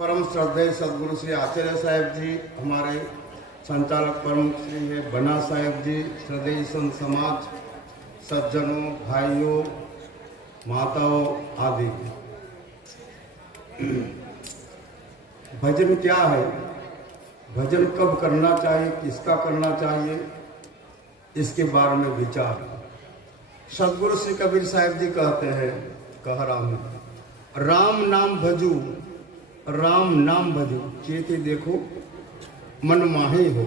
परम श्रद्धेय सदगुरु श्री आचार्य साहेब जी, हमारे संचालक प्रमुख श्री है बना साहेब जी, श्रद्धेय संत समाज, सज्जनों, भाइयों, माताओं आदि। भजन क्या है, भजन कब करना चाहिए, किसका करना चाहिए, इसके बारे में विचार। सदगुरु श्री कबीर साहब जी कहते हैं, कह रहा हूं, राम नाम भजू, राम नाम भजू, चेते देखो मन माही हो।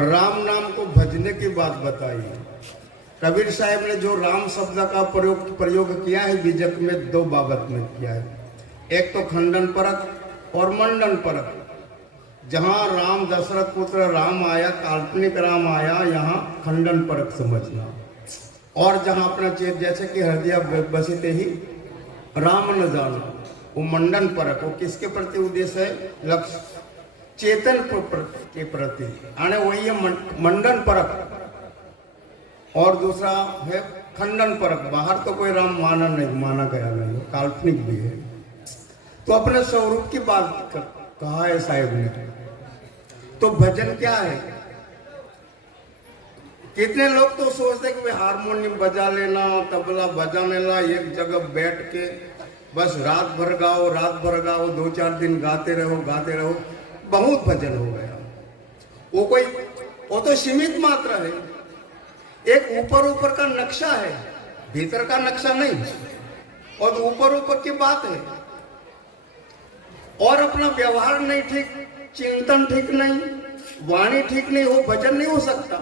राम नाम को भजने की बात बताई। कबीर साहब ने जो राम शब्द का प्रयोग किया है बीजक में, दो बाबत में किया है। एक तो खंडन परक और मंडन परक। जहां राम दशरथ पुत्र राम आया, काल्पनिक राम आया, यहाँ खंडन परक समझना। और जहां अपना चेत जैसे कि हृदय बसते ही राम न जाना, वो मंडन परक। वो किसके प्रति उद्देश्य है, लक्ष्य चेतन के प्रति आने, वही है मंडन परक। और दूसरा है खंडन परक। बाहर तो कोई राम माना गया नहीं, काल्पनिक भी है। तो अपने स्वरूप की बात कहा है साहिब ने। तो भजन क्या है, कितने लोग तो सोचते कि हारमोनियम बजा लेना, तबला बजा लेना, एक जगह बैठ के बस रात भर गाओ, रात भर गाओ, 2-4 दिन गाते रहो, बहुत भजन हो गया। वो तो सीमित मात्रा है, एक ऊपर का नक्शा है, भीतर का नक्शा नहीं। और ऊपर की बात है, और अपना व्यवहार नहीं ठीक, चिंतन ठीक नहीं, वाणी ठीक नहीं हो, भजन नहीं हो सकता।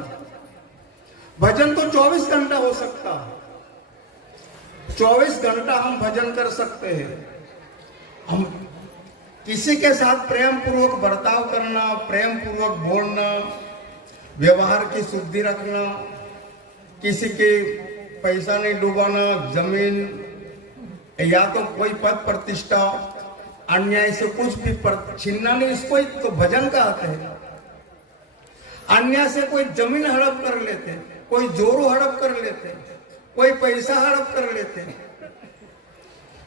भजन तो 24 घंटा हो सकता, 24 घंटा हम भजन कर सकते हैं। हम किसी के साथ प्रेम पूर्वक बर्ताव करना, प्रेम पूर्वक बोलना, व्यवहार की शुद्धि रखना, किसी के पैसा नहीं डुबाना, जमीन या तो कोई पद प्रतिष्ठा अन्याय से कुछ भी छीनना नहीं, इसको ही तो भजन कहते हैं। अन्याय से कोई जमीन हड़प कर लेते, कोई जोरू हड़प कर लेते, कोई पैसा हड़प कर लेते,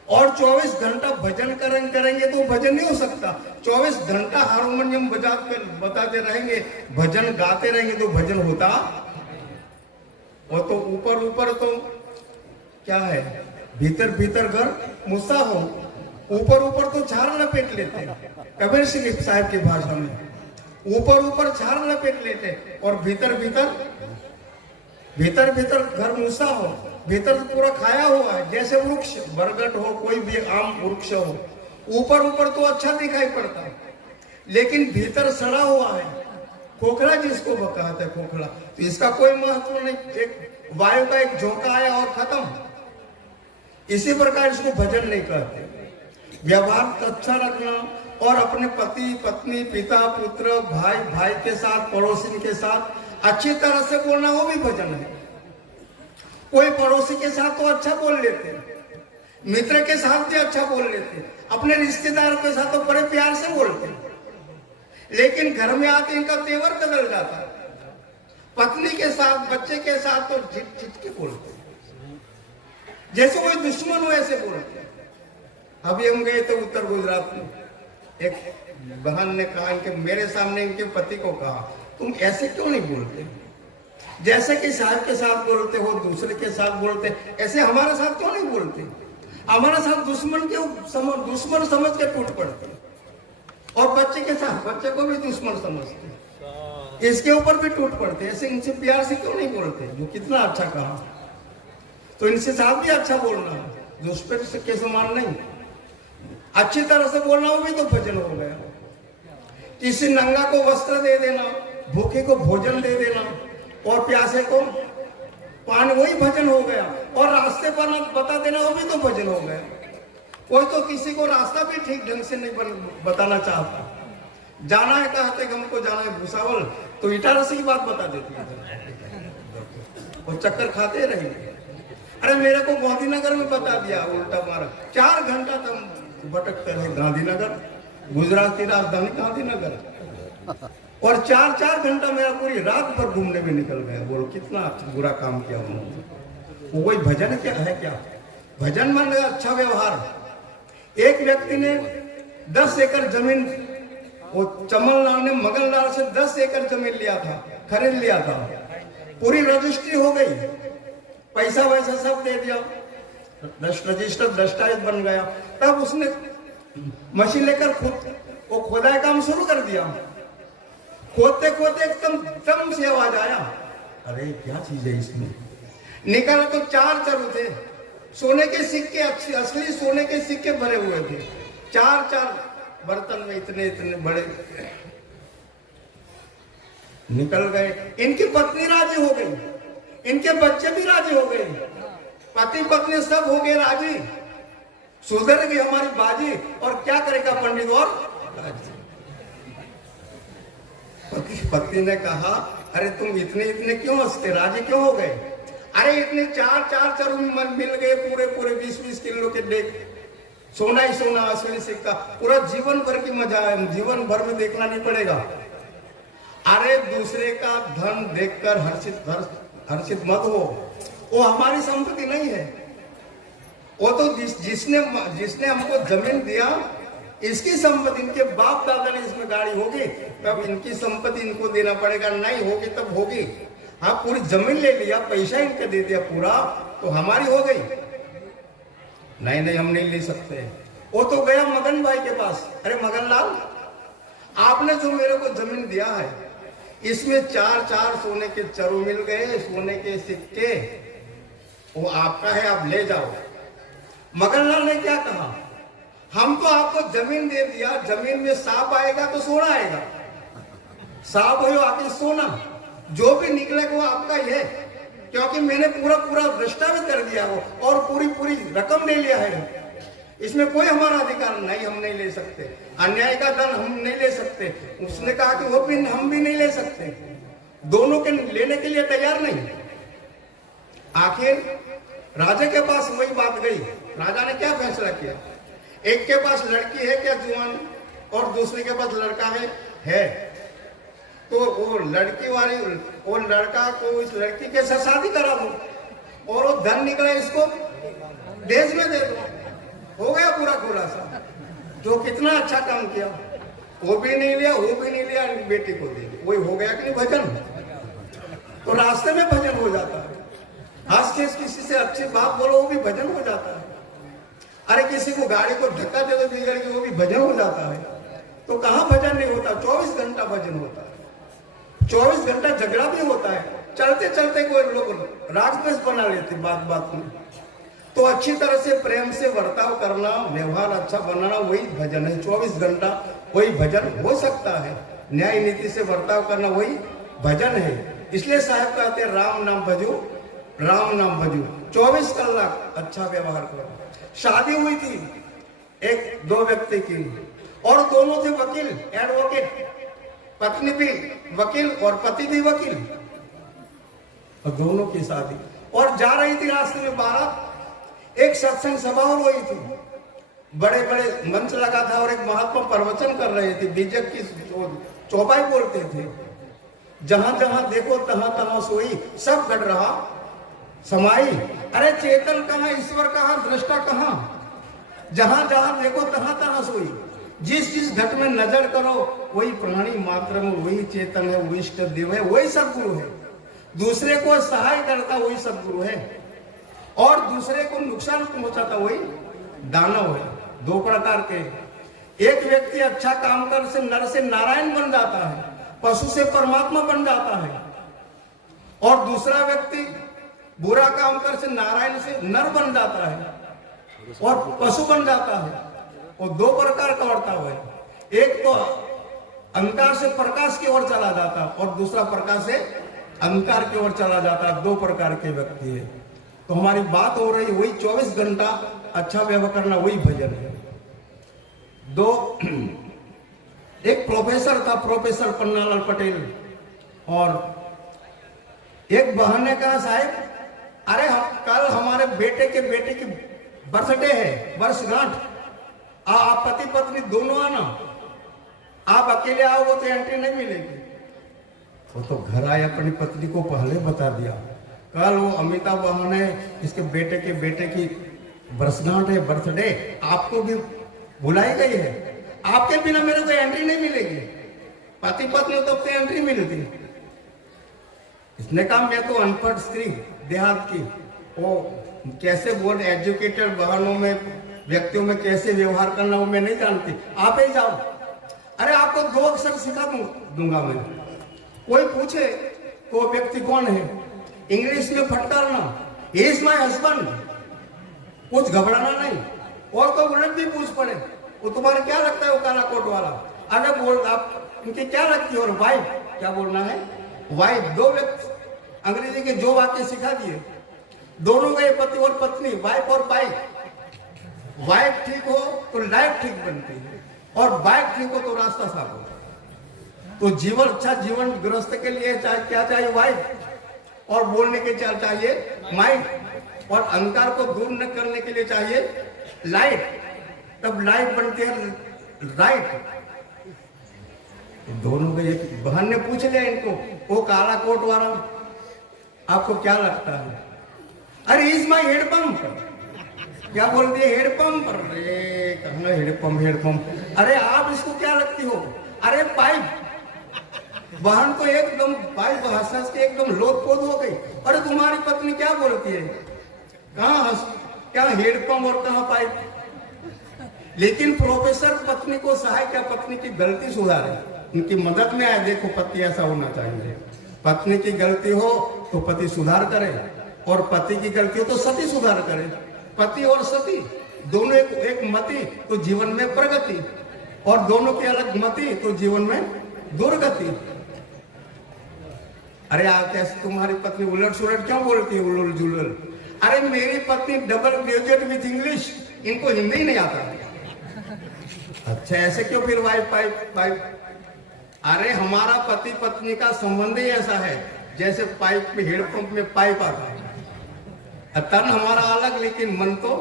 और 24 घंटा भजन करेंगे तो भजन नहीं हो सकता। 24 घंटा हारमोनियम बताते रहेंगे, भजन गाते रहेंगे तो भजन होता। वो तो ऊपर तो क्या है, भीतर घर मुसा हो, ऊपर तो झाड़ लपेट लेते। कबीर सिंह साहब की भाषा में ऊपर झाड़ लपेट लेते, और भीतर घर मूसा हो, भीतर पूरा खाया हुआ है। जैसे वृक्ष, बरगद हो, कोई भी आम वृक्ष हो, ऊपर तो अच्छा दिखाई पड़ता है, लेकिन भीतर सड़ा हुआ है, खोखला जिसको कहते हैं, खोखला। तो इसका कोई महत्व नहीं, एक वायु का एक झोंका आया और खत्म। इसी प्रकार इसको भजन नहीं कहते। व्यवहार अच्छा रखना, और अपने पति पत्नी, पिता पुत्र, भाई के साथ, पड़ोसी के साथ अच्छी तरह से बोलना, वो भी भजन है। कोई पड़ोसी के साथ तो अच्छा बोल लेते, मित्र के साथ भी अच्छा बोल लेते, अपने रिश्तेदारों के साथ तो बड़े प्यार से बोलते, लेकिन घर में आते इनका तेवर बदल जाता है। पत्नी के साथ, बच्चे के साथ तो झिट के बोलते, जैसे कोई दुश्मन हो ऐसे बोलते। अभी हम गए तो उत्तर गुजरात में, एक बहन ने कहा, इनके मेरे सामने इनके पति को कहा, तुम ऐसे क्यों नहीं बोलते, जैसे कि साहब के साथ बोलते हो, दूसरे के साथ बोलते, ऐसे हमारे साथ क्यों नहीं बोलते। हमारे साथ दुश्मन समझ के टूट पड़ते, और बच्चे के साथ बच्चे को भी दुश्मन समझते, इसके ऊपर भी टूट पड़ते। ऐसे इनसे प्यार से क्यों नहीं बोलते, जो कितना अच्छा कहा। तो इनसे साथ भी अच्छा बोलना है, दुष्प्रचार के समान नहीं, अच्छी तरह से बोलना, हो भी तो भजन हो गया। किसी नंगा को वस्त्र दे देना, भूखे को भोजन दे देना, और प्यासे को पानी, वही भजन हो गया। और रास्ते पर बता देना, वो भी तो भजन हो गया। कोई तो किसी को रास्ता भी ठीक ढंग से नहीं बताना चाहता। जाना है, कहते हमको जाना है भूसावल, तो इटारसी की बात बता देती है, और चक्कर खाते रहेंगे। अरे मेरे को गांधीनगर में बता दिया, उल्टा मारा, 4 घंटा तक भटकते रहे गांधीनगर, गुजरात की राजधानी गांधीनगर, और 4-4 घंटा मेरा पूरी रात भर घूमने में निकल गया। बोलो कितना बुरा काम किया उन्होंने। वही भजन क्या है, क्या भजन मान अच्छा व्यवहार। एक व्यक्ति ने 10 एकड़ जमीन वो चमनलाल ने मगनलाल से 10 एकड़ जमीन लिया था, खरीद लिया था। पूरी रजिस्ट्री हो गई, पैसा वैसा सब दे दिया, रजिस्टर दस्तावेज बन गया। तब उसने मशीन लेकर खुद वो खोदाई काम शुरू कर दिया। खोदते खोदते एकदम से आवाज आया, अरे क्या चीज है इसमें। निकाला तो 4 चरु थे, सोने के सिक्के, असली सोने के सिक्के भरे हुए थे। 4 बर्तन में इतने बड़े निकल गए। इनकी पत्नी राजी हो गई, इनके बच्चे भी राजी हो गए, पति पत्नी सब हो गए राजी, सुधर गई हमारी बाजी। और क्या करेगा पंडित और पति ने कहा, अरे तुम इतने क्यों हंसते, राजी क्यों हो गए। अरे इतने 4 चरु मिल गए, पूरे 20 किलो के देख, सोना ही सोना, असली सिक्का, पूरा जीवन भर की मजा है, जीवन भर में देखना नहीं पड़ेगा। अरे दूसरे का धन देखकर हर्षित मत हो, वो हमारी संपत्ति नहीं है। वो तो जिसने हमको जमीन दिया, इसकी संपत्ति, इनके बाप दादा ने इसमें गाड़ी होगी, तब इनकी संपत्ति इनको देना पड़ेगा, नहीं होगी तब होगी। हाँ, पूरी जमीन ले लिया, पैसा इनके दे दिया पूरा, तो हमारी हो गई। नहीं हम नहीं ले सकते। वो तो गया मगन भाई के पास, अरे मगनलाल, आपने जो मेरे को जमीन दिया है, इसमें 4 सोने के चरु मिल गए, सोने के सिक्के, वो आपका है, आप ले जाओ। मगनलाल ने क्या कहा, हम तो आपको जमीन दे दिया, जमीन में सांप आएगा तो सोना आएगा, सांप हो आके सोना, जो भी निकले वो आपका ही है, क्योंकि मैंने पूरा दस्तावेज कर दिया वो, और पूरी रकम ले लिया है, इसमें कोई हमारा अधिकार नहीं, हम नहीं ले सकते, अन्याय का धन हम नहीं ले सकते। उसने कहा कि वो भी हम भी नहीं ले सकते, दोनों के लेने के लिए तैयार नहीं। आखिर राजा के पास वही बात गई। राजा ने क्या फैसला किया, एक के पास लड़की है क्या जुआन, और दूसरे के पास लड़का है, तो वो लड़की वाली, वो लड़का को इस लड़की के साथ शादी करा दो, और वो धन निकला इसको देश में दे दो, हो गया पूरा खुलासा। जो कितना अच्छा काम किया, वो भी नहीं लिया, वो भी नहीं लिया, बेटी को दे दी, वही हो गया कि नहीं भजन। तो रास्ते में भजन हो जाता है, हंस के किसी से अच्छी बात बोलो, वो भी भजन हो जाता है। अरे किसी को गाड़ी को धक्का दे दो बिगड़ के, वो भी भजन हो जाता है। तो कहाँ भजन नहीं होता, 24 घंटा भजन होता है, 24 घंटा झगड़ा भी होता है, चलते चलते कोई लोग राजद्वेष बना लेते बात में। तो अच्छी तरह से प्रेम से बर्ताव करना, व्यवहार अच्छा बनाना, वही भजन है। 24 घंटा वही भजन हो सकता है, न्याय नीति से बर्ताव करना वही भजन है। इसलिए साहब कहते हैं, राम नाम भजो, राम नाम भजो, 24 कलाक अच्छा व्यवहार करो। शादी हुई थी 1-2 व्यक्ति की, और दोनों थे वकील, एडवोकेट, पत्नी भी वकील और पति भी वकील, और दोनों की शादी। और जा रही थी रास्ते में बारात, एक सत्संग सभा हो रही थी, बड़े मंच लगा था, और एक महात्मा प्रवचन कर रहे थे, बीजक की चौपाई बोलते थे, जहां जहां देखो तहां सोई, सब गड़ रहा समाई। अरे चेतन कहाँ, ईश्वर कहाँ, दृष्टा कहाँ, जहां जहां देखो तहां सोई। जिस घट में नजर करो, वही प्राणी मात्र में वही चेतन है, वही इष्ट देव है, वही सदगुरु है। दूसरे को सहाय करता वही सदगुरु है, और दूसरे को नुकसान पहुंचाता वही दानव है। 2 प्रकार के, एक व्यक्ति अच्छा काम कर से नर से नारायण बन जाता है, पशु से परमात्मा बन जाता है, और दूसरा व्यक्ति बुरा काम कर से नारायण से नर बन जाता है और पशु बन जाता है। और 2 प्रकार का बर्ताव है, एक तो अंधकार से प्रकाश की ओर चला जाता, और दूसरा प्रकाश से अंधकार की ओर चला जाता। 2 प्रकार के व्यक्ति है। तो हमारी बात हो रही वही 24 घंटा अच्छा व्यवहार करना, वही भजन है। एक प्रोफेसर था, प्रोफेसर पन्नालाल पटेल, और एक बहन ने कहा, साहब अरे कल हमारे बेटे की बर्थडे है, वर्षगांठ, आप पति पत्नी दोनों आना, आप अकेले आओगे तो एंट्री नहीं मिलेगी। वो तो घर आए, अपनी पत्नी को पहले बता दिया, कल वो अमिताभ बहन है, इसके बेटे की वर्षगांठ है, बर्थडे, आपको भी बुलाई गई है। आपके बिना मेरे को एंट्री नहीं मिलेगी। पति पत्नी तो अपनी एंट्री मिलती। इसने कहा मैं तो अनपढ़ स्त्री देहात की, वो कैसे बोर्ड एजुकेटेड बहनों में व्यक्तियों में कैसे व्यवहार करना वो मैं नहीं जानती, आप ही जाओ। अरे आपको 2 अक्षर सिखा दूंगा मैं। कोई पूछे तो वो व्यक्ति कौन है, इंग्लिश में फटकारना, ही इज माई हस्बैंड, कुछ घबराना नहीं। और कोई उलट भी पूछ पड़े, वो तुम्हारा क्या लगता है वो काला कोट वाला, अरे बोल आप इनकी क्या लगती है, और वाइफ क्या बोलना है, वाइफ। 2 व्यक्ति अंग्रेजी के जो वाक्य सिखा दिए, दोनों गए पति और पत्नी, वाइफ और बाइक। वाइफ ठीक हो तो लाइफ ठीक बनती है, और बाइक ठीक हो तो रास्ता साफ होता है। तो जीवन अच्छा जीवन गृहस्थ के लिए क्या चाहिए, वाइफ, और बोलने के चाहिए माइंड, और अहंकार को दूर न करने के लिए चाहिए लाइट, तब लाइट बनती है राइट। दोनों के एक बहन ने पूछ लिया इनको, वो काला कोट वाला आपको क्या लगता है, अरे इज माई हेड पंप, क्या बोलती है हेड पंप, अरे कहाँ हेड पंप, अरे आप इसको क्या लगती हो, अरे पाइप। बहन तो एकदम पाइप भाषा के एकदम लोटपोत हो गई, अरे तुम्हारी पत्नी क्या बोलती है, कहाँ क्या हेड पंप और कहाँ पाइप। लेकिन प्रोफेसर पत्नी को सहायक क्या, पत्नी की गलती सुधारे, उनकी मदद में आए, देखो पति ऐसा होना चाहिए, पत्नी की गलती हो तो पति सुधार करे, और पति की गलती हो तो सती सुधार करे। पति और सती दोनों एक मति तो जीवन में प्रगति, और दोनों की अलग मति तो जीवन में दुर्गति। अरे आप कैसे तुम्हारी पत्नी उलट सुलट क्यों बोलती है, उलल जुलल, अरे मेरी पत्नी डबल ग्रेजुएट विथ इंग्लिश, इनको हिंदी नहीं आता। अच्छा ऐसे क्यों फिर वाइफ पाइप, अरे हमारा पति पत्नी का संबंध ही ऐसा है जैसे पाइप में हेडपंप में पाइप आता है, तन हमारा अलग लेकिन मन तो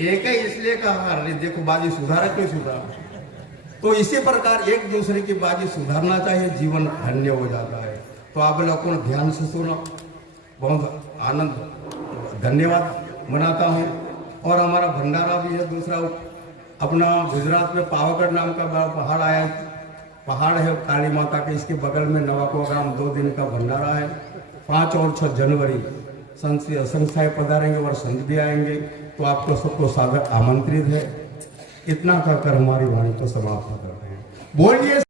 एक है, इसलिए कहा अरे देखो बाजी सुधारा क्यों सुधारा। तो इसी प्रकार एक दूसरे की बाजी सुधारना चाहिए, जीवन धन्य हो जाता है। तो आप लोगों ने ध्यान से सुना, बहुत आनंद धन्यवाद मनाता हूँ। और हमारा भंडारा भी है दूसरा, अपना गुजरात में पावागढ़ नाम का बड़ा पहाड़ है काली माता के, इसके बगल में नवाको ग्राम 2 दिन का भंडारा है। 5 और 6 जनवरी संस्थाएं पधारेंगे और संत भी आएंगे, तो आपको सबको सादर आमंत्रित है। इतना कहकर हमारी वाणी को समाप्त करते हैं। बोलिए।